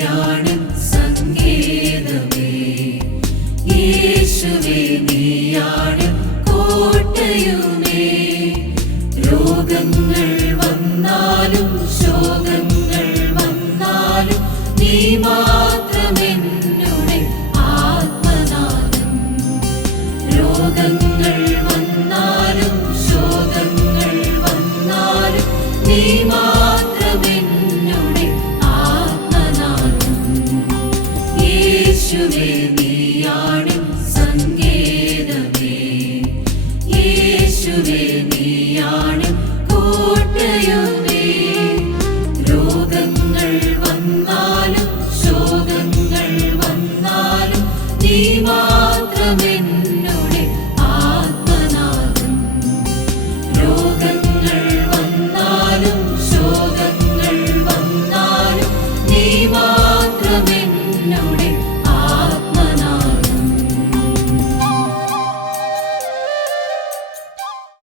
നീയാണ് സങ്കേതമേ, യേശുവേ നീയാണ് കോട്ടയുമേ. രോഗങ്ങൾ വന്നാലും ശോകങ്ങൾ വന്നാലും നീ മാത്രമെന്നുടെ ആത്മനാഥം. രോഗങ്ങൾ വന്നാലും ശോകങ്ങൾ വന്നാലും നീ മാത്രമെന്നുടെ ആത്മനാഥം. യേശുവേ നീയാണ് സങ്കേതമേ, യേശുവേ നീയാണ് കോട്ടയുമേ. രോഗങ്ങൾ വന്നാലും ശോകങ്ങൾ വന്നാലും നീ മാത്രമെന്നുടെ ആത്മനാഥം. രോഗങ്ങൾ വന്നാലും ശോകങ്ങൾ വന്നാലും നീ മാത്രമെന്നുടെ